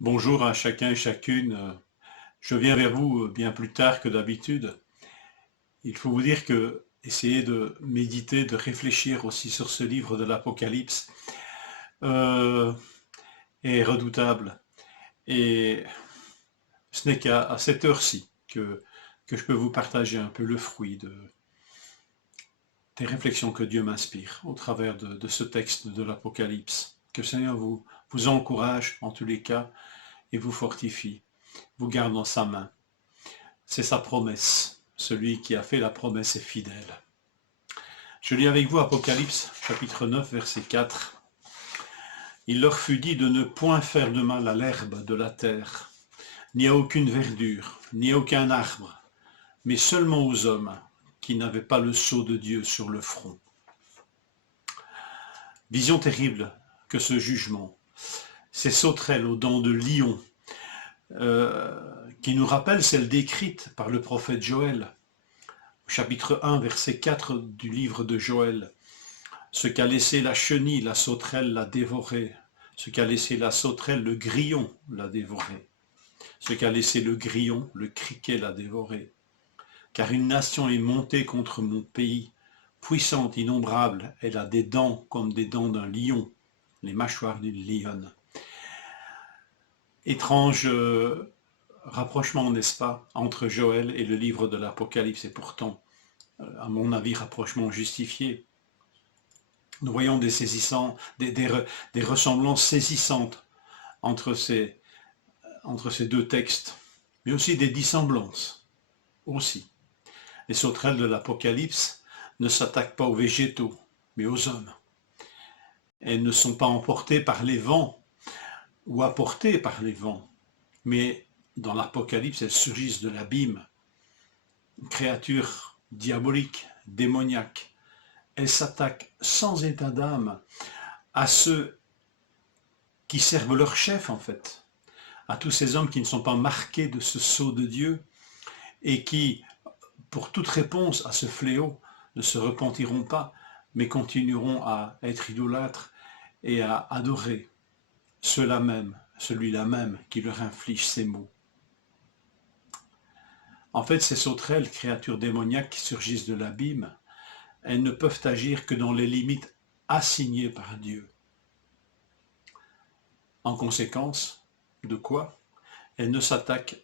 Bonjour à chacun et chacune. Je viens vers vous bien plus tard que d'habitude. Il faut vous dire que essayer de méditer, de réfléchir aussi sur ce livre de l'Apocalypse euh, est redoutable. Et ce n'est qu'à cette heure-ci que je peux vous partager un peu le fruit des réflexions que Dieu m'inspire au travers de ce texte de l'Apocalypse. Que le Seigneur vous encourage en tous les cas et vous fortifie, vous garde dans sa main. C'est sa promesse. Celui qui a fait la promesse est fidèle. Je lis avec vous Apocalypse, chapitre 9, verset 4. Il leur fut dit de ne point faire de mal à l'herbe de la terre, ni à aucune verdure, ni à aucun arbre, mais seulement aux hommes qui n'avaient pas le sceau de Dieu sur le front. Vision terrible que ce jugement. Ces sauterelles aux dents de lion, qui nous rappelle celle décrite par le prophète Joël, chapitre 1, verset 4 du livre de Joël. Ce qu'a laissé la chenille, la sauterelle l'a dévoré. Ce qu'a laissé la sauterelle, le grillon l'a dévoré. Ce qu'a laissé le grillon, le criquet l'a dévoré. Car une nation est montée contre mon pays, puissante, innombrable, elle a des dents comme des dents d'un lion, les mâchoires d'une lionne. Étrange rapprochement, n'est-ce pas, entre Joël et le livre de l'Apocalypse, et pourtant, à mon avis, rapprochement justifié. Nous voyons des ressemblances saisissantes entre ces deux textes, mais aussi des dissemblances, aussi. Les sauterelles de l'Apocalypse ne s'attaquent pas aux végétaux, mais aux hommes. Elles ne sont pas emportées par les vents, ou apportées par les vents, mais dans l'Apocalypse, elles surgissent de l'abîme, créatures diaboliques, démoniaques. Elles s'attaquent sans état d'âme à ceux qui servent leur chef, en fait, à tous ces hommes qui ne sont pas marqués de ce sceau de Dieu et qui, pour toute réponse à ce fléau, ne se repentiront pas, mais continueront à être idolâtres et à adorer celui-là même qui leur inflige ces maux. En fait, ces sauterelles, créatures démoniaques qui surgissent de l'abîme, elles ne peuvent agir que dans les limites assignées par Dieu. En conséquence, de quoi? Elles ne s'attaquent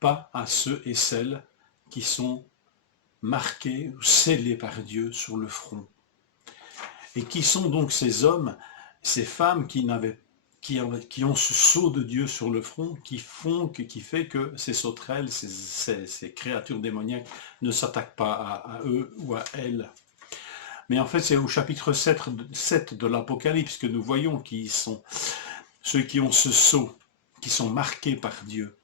pas à ceux et celles qui sont marqués ou scellés par Dieu sur le front. Et qui sont donc ces hommes, ces femmes qui ont ce sceau de Dieu sur le front, qui fait que ces sauterelles, ces créatures démoniaques ne s'attaquent pas à eux ou à elles. Mais en fait, c'est au chapitre 7 de l'Apocalypse que nous voyons qui sont ceux qui ont ce sceau, qui sont marqués par Dieu.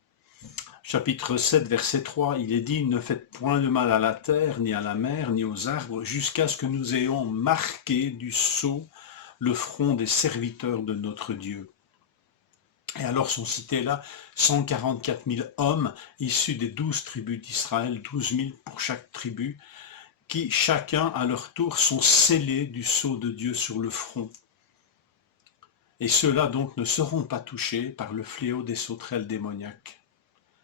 Chapitre 7, verset 3, il est dit « Ne faites point de mal à la terre, ni à la mer, ni aux arbres, jusqu'à ce que nous ayons marqué du sceau le front des serviteurs de notre Dieu. » Et alors sont cités là 144 000 hommes issus des 12 tribus d'Israël, 12 000 pour chaque tribu, qui chacun à leur tour sont scellés du sceau de Dieu sur le front. Et ceux-là donc ne seront pas touchés par le fléau des sauterelles démoniaques.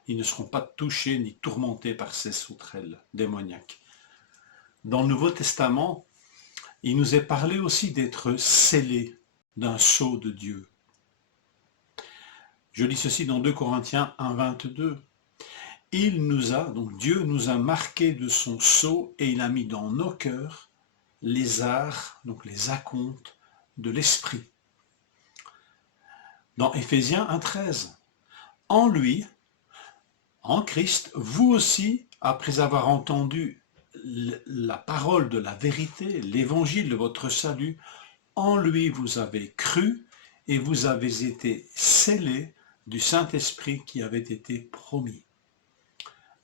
Ils ne seront pas touchés ni tourmentés par ces sauterelles démoniaques. Dans le Nouveau Testament, il nous est parlé aussi d'être scellés d'un sceau de Dieu. Je lis ceci dans 2 Corinthiens 1, 22. Donc Dieu nous a marqués de son sceau et il a mis dans nos cœurs les arts, donc les acomptes de l'esprit. Dans Éphésiens 1, 13. En lui, en Christ, vous aussi, après avoir entendu la parole de la vérité, l'évangile de votre salut, en lui vous avez cru et vous avez été scellés du Saint-Esprit qui avait été promis.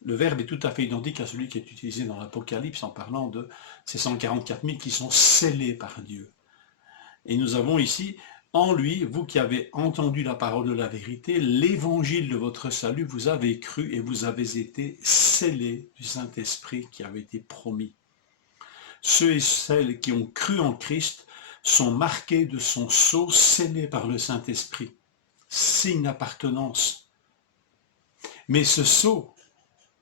Le verbe est tout à fait identique à celui qui est utilisé dans l'Apocalypse en parlant de ces 144 000 qui sont scellés par Dieu. Et nous avons ici, en lui, vous qui avez entendu la parole de la vérité, l'évangile de votre salut, vous avez cru et vous avez été scellés du Saint-Esprit qui avait été promis. Ceux et celles qui ont cru en Christ sont marqués de son sceau scellé par le Saint-Esprit. signe d'appartenance. Mais ce sceau,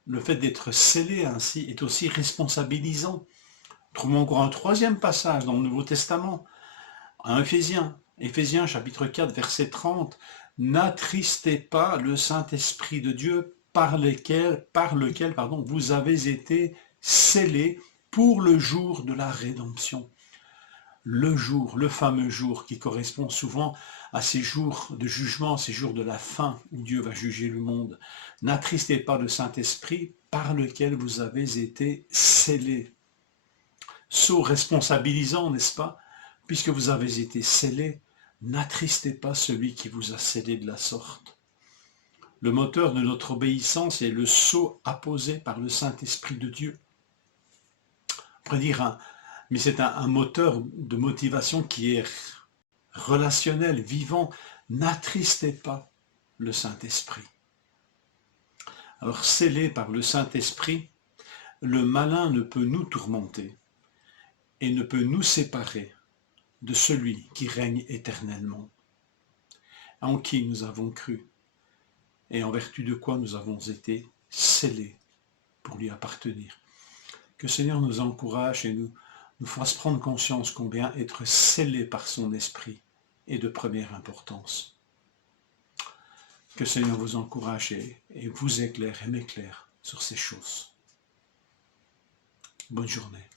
le fait d'être scellé ainsi, est aussi responsabilisant. Trouvons encore un troisième passage dans le Nouveau Testament, à Éphésiens chapitre 4, verset 30. « N'attristez pas le Saint-Esprit de Dieu par lequel vous avez été scellés pour le jour de la rédemption. » Le jour, le fameux jour qui correspond souvent à ces jours de jugement, ces jours de la fin où Dieu va juger le monde. N'attristez pas le Saint-Esprit par lequel vous avez été scellés. Sceau responsabilisant, n'est-ce pas? Puisque vous avez été scellés, n'attristez pas celui qui vous a scellés de la sorte. Le moteur de notre obéissance est le sceau apposé par le Saint-Esprit de Dieu. On pourrait dire mais c'est un moteur de motivation qui est relationnel, vivant. N'attristez pas le Saint-Esprit. Alors, scellé par le Saint-Esprit, le malin ne peut nous tourmenter et ne peut nous séparer de celui qui règne éternellement, en qui nous avons cru et en vertu de quoi nous avons été scellés pour lui appartenir. Que le Seigneur nous encourage et nous fasse prendre conscience combien être scellé par son esprit est de première importance. Que le Seigneur vous encourage et vous éclaire et m'éclaire sur ces choses. Bonne journée.